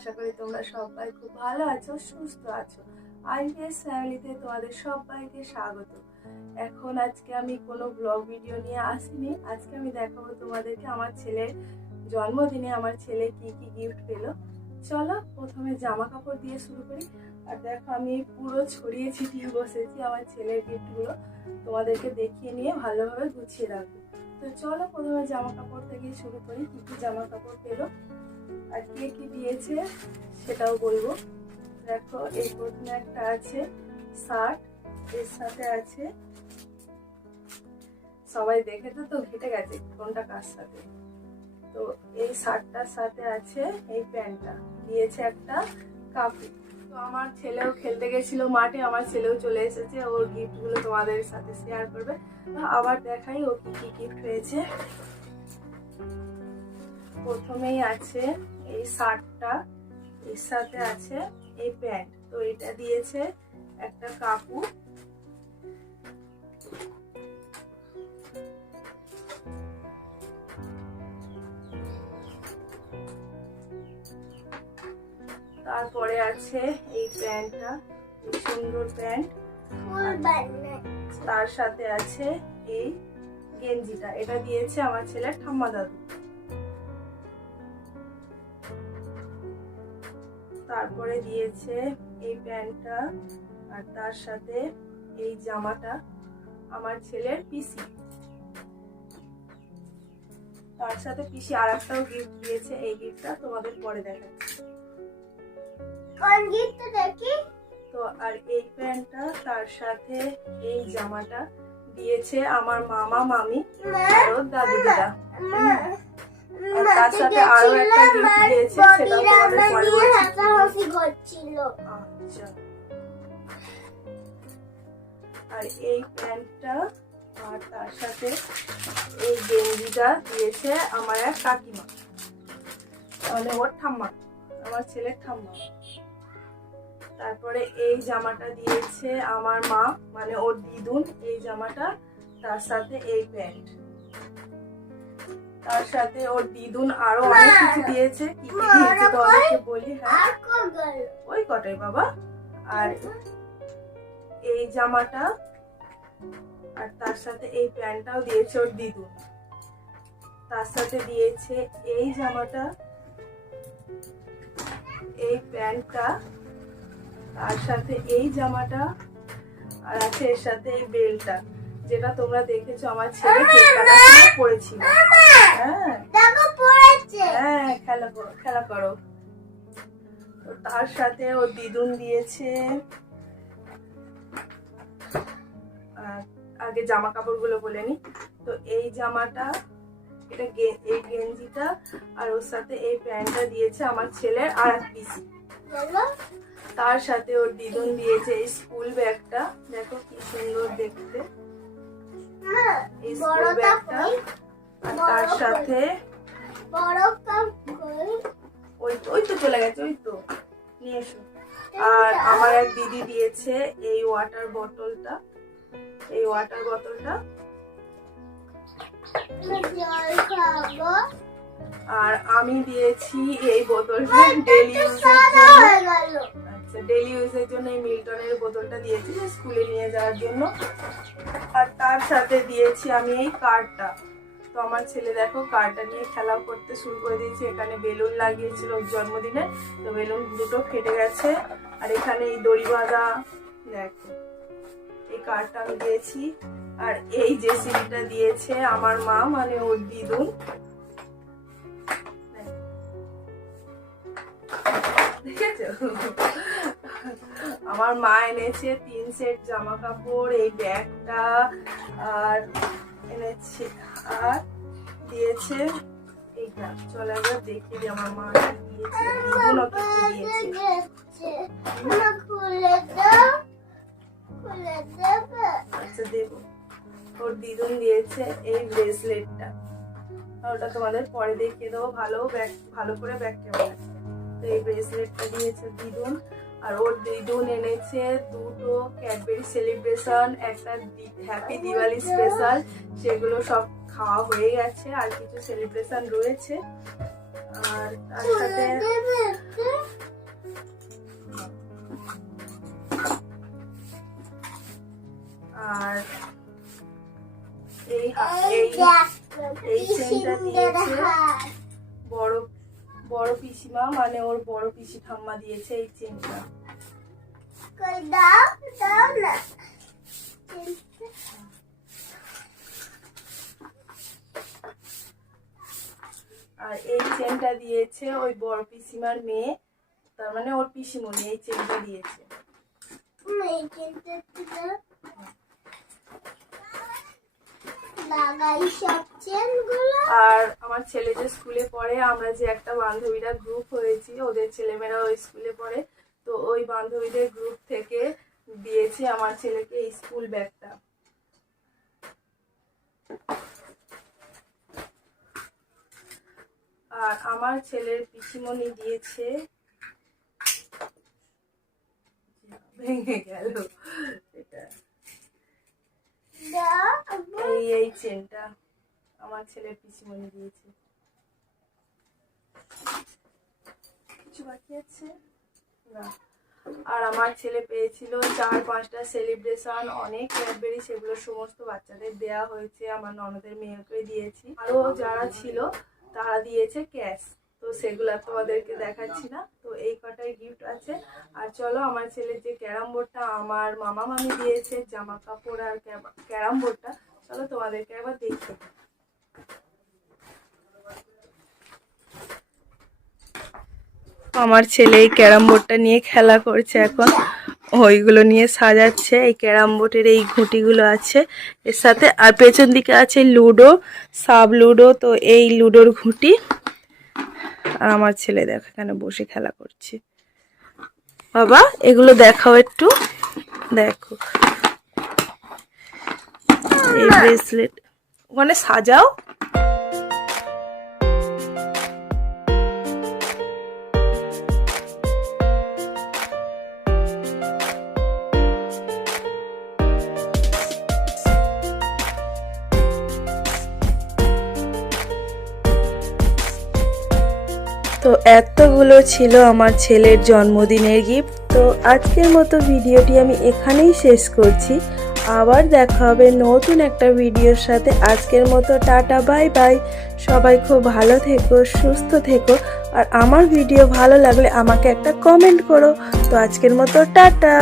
আশা করি তোমরা সবাই খুব ভালো আছো, সুস্থ আছো। আইপিএস ফ্যামিলিতে তোমাদের সবাইকে স্বাগত। এখন আজকে আমি কোনো ব্লগ ভিডিও নিয়ে আসিনি। আজকে আমি দেখাবো তোমাদেরকে আমার ছেলের জন্মদিনে আমার ছেলে কি কি গিফট পেল। চলো প্রথমে জামা কাপড় দিয়ে শুরু করি। আর দেখো আমি পুরো ছড়িয়ে ছিটিয়ে বসেছি আমার ছেলের গিফটগুলো তোমাদেরকে দেখিয়ে নিয়ে ভালোভাবে গুছিয়ে রাখব। তো চলো প্রথমে জামা কাপড় থেকে শুরু করি, কি কি জামা কাপড় পেল। আর কে কি দিয়েছে সেটাও বলব। দেখো, এই প্রথমে একটা আছে শার্ট এর সাথে আছে সবাই দেখেছ তো? তো ঘেটে গেছে, কোনটা কার সাথে? তো এই শার্টটার সাথে আছে এই প্যান্টটা, দিয়েছে একটা কাপড়। তো আমার ছেলেও খেলতে গেছিল মাঠে, আমার ছেলেও চলে এসেছে ওর গিফটগুলো তোমাদের সাথে শেয়ার করবে। আবার দেখাই ও কি কি গিফট হয়েছে প্রথমেই আছে এই শার্টটা এর সাথে আছে এই প্যান্ট। তো এটা দিয়েছে একটা কাপড় তারপরে আছে এই প্যান্টটা এই সুন্দর প্যান্ট। তার সাথে আছে এই গেঞ্জিটা। এটা দিয়েছে আমার ছেলের ঠাম্মা দাদু। তারপরে দিয়েছে এই প্যান্টটা আর তার সাথে এই জামাটা আমার ছেলের পিসি। তার সাথে পিসি আর একটাও গিফট দিয়েছে এই গিফটটা তোমাদের পরে দেখাচ্ছি। কোন গিফট দেখি? তো আর এই প্যান্টটা তার সাথে এই জামাটা দিয়েছে আমার মামা মামি আর দাদু দিদা আর তার সাথে আরও একটা গিফট দিয়েছে সেটা তোমাদের পরে বলছি করছিল। আচ্ছা। আর এই প্যান্টটা আর তার সাথে এই গেঞ্জিটা দিয়েছে আমার এক কাকিমা। তাহলে ওর ঠাম্মা আমার ছেলের ঠাম্মা। তারপরে এই জামাটা দিয়েছে আমার মা মানে ওর দিদুন এই জামাটা তার সাথে এই প্যান্ট। তার সাথে ওর দিদুন আরও অনেক কিছু দিয়েছে। কি কি দিয়েছে বলি হ্যাঁ। ওই কটাই বাবা। আর এই জামাটা আর তার সাথে এই প্যান্টটাও দিয়েছে ওর দিদু তার সাথে দিয়েছে এই জামাটা এই প্যান্টটা তার সাথে এই জামাটা আর আছে এর সাথে এই বেলটা যেটা তোমরা দেখেছ আমার ছেলে সময় হ্যাঁ। হ্যাঁ খেলা করো খেলা করো। তার সাথে ও দিদুন দিয়েছে। আগে জামা কাপড়গুলো বলে নি। তো এই জামাটা এটা এই গেঞ্জিটা আর ওর সাথে এই প্যান্টটা দিয়েছে আমার ছেলের আর এক পিসি। তার সাথে ওর দিদুন দিয়েছে এই স্কুল ব্যাগটা। দেখো কি সুন্দর দেখতে। স্কুল ব্যাগটা আর তার সাথে ওই তো ওই তো চলে গেছে ওই তো নিয়ে এসো। আর আমার এক দিদি দিয়েছে এই ওয়াটার বোতলটা এই ওয়াটার বোতলটা আর আমি দিয়েছি এই বোতলটা ডেলি ইউজের জন্য। আচ্ছা ডেলি ইউজের জন্য এই মিল্টনের বোতলটা দিয়েছি স্কুলে নিয়ে যাওয়ার জন্য। আর তার সাথে দিয়েছি আমি এই কার্ডটা। তো আমার ছেলে দেখো, কার্ডটা নিয়ে খেলা করতে শুরু করে দিয়েছে। এখানে বেলুন লাগিয়েছিল জন্মদিনে। তো বেলুন দুটো ফেটে গেছে। আর এখানে এই দড়ি বাঁধা, দেখো, এই কার্ডটা আমি দিয়েছি। আর এই যে সিডিটা দিয়েছে আমার মা মানে ওর দিদুন দেখেছ? আমার মা এনেছে তিন সেট জামা কাপড় এই ব্যাগটা, আর এনেছে, আর দিয়েছে এইটা। চলে আমার মা দিয়েছে আচ্ছা দিয়েছে এই ব্রেসলেটটা। ওটা তোমাদের পরে দেখিয়ে দেবো। ভালো ভালো করে ব্যাগ কেমন আছে। তো এই ব্রেসলেটটা দিয়েছে দিদুন। আর ওর দুই বোন এনেছে, দুটো ক্যাডবেরি সেলিব্রেশন একটা হ্যাপি দিওয়ালি স্পেশাল সেগুলো সব খাওয়া হয়ে গেছে আর কিছু সেলিব্রেশন রয়েছে। আর তার সাথে আর এই এই সেন্টার দিয়েছে। বড় বড় পিসিমা মানে ওর বড় পিসি ঠাম্মা দিয়েছে এই চেনটা। আর এই চেনটা দিয়েছে ওই বড় পিসিমার মেয়ে, তার মানে ওর পিসিমণি এই চেনটা দিয়েছে এই চেনটা দাও লাগাই সব চেনগুলো আর আমার ছেলে যে স্কুলে পড়ে, আমরা যে একটা বান্ধবীরা গ্রুপ হয়েছি, ওদের ছেলেমেয়েরা ওই স্কুলে পড়ে। তো ওই বান্ধবীদের গ্রুপ থেকে দিয়েছে আমার ছেলেকে এই স্কুল ব্যাগটা আর আমার ছেলের পিসিমণি দিয়েছে, ভেঙে গেল। এটা এই এই চেনটা আমার ছেলের পিসিমণি দিয়েছে। কিছু বাকি আছে? না। আর আমার ছেলে পেয়েছিল চার, পাঁচটা সেলিব্রেশন অনেক ক্যাডবেরি সেগুলো সমস্ত বাচ্চাদের দেয়া হয়েছে। আমার ননদের মেয়েকে দিয়েছি। আরও যারা ছিল, তারা দিয়েছে ক্যাশ সেগুলো তোমাদেরকে দেখাচ্ছি না। তো এই কটাই গিফট আছে। আর চলো আমার ছেলের যে ক্যারাম বোর্ডটা আমার মামা মামি দিয়েছে, জামা কাপড় আর ক্যারাম বোর্ডটা চলো তোমাদেরকে একবার দেখতে আমার ছেলে এই ক্যারাম বোর্ডটা নিয়ে খেলা করছে এখন। ওইগুলো নিয়ে সাজাচ্ছে, এই ক্যারাম বোর্ডের এই ঘুঁটিগুলো আছে। এর সাথে আর পেছন দিকে আছে লুডো, সাব লুডো, তো এই লুডোর ঘুঁটি। আর আমার ছেলে দেখ, এখানে বসে খেলা করছে। বাবা, এগুলো দেখাও একটু। দেখো। এই ব্রেসলেট ওখানে সাজাও। তো এতগুলো ছিল আমার ছেলের জন্মদিনের গিফট তো আজকের মতো ভিডিওটি আমি এখানেই শেষ করছি। আবার দেখা হবে নতুন একটা ভিডিওর সাথে। আজকের মতো টাটা, বাই বাই। সবাই খুব ভালো থেকো, সুস্থ থেকো। আর আমার ভিডিও ভালো লাগলে আমাকে একটা কমেন্ট করো। তো আজকের মতো টাটা।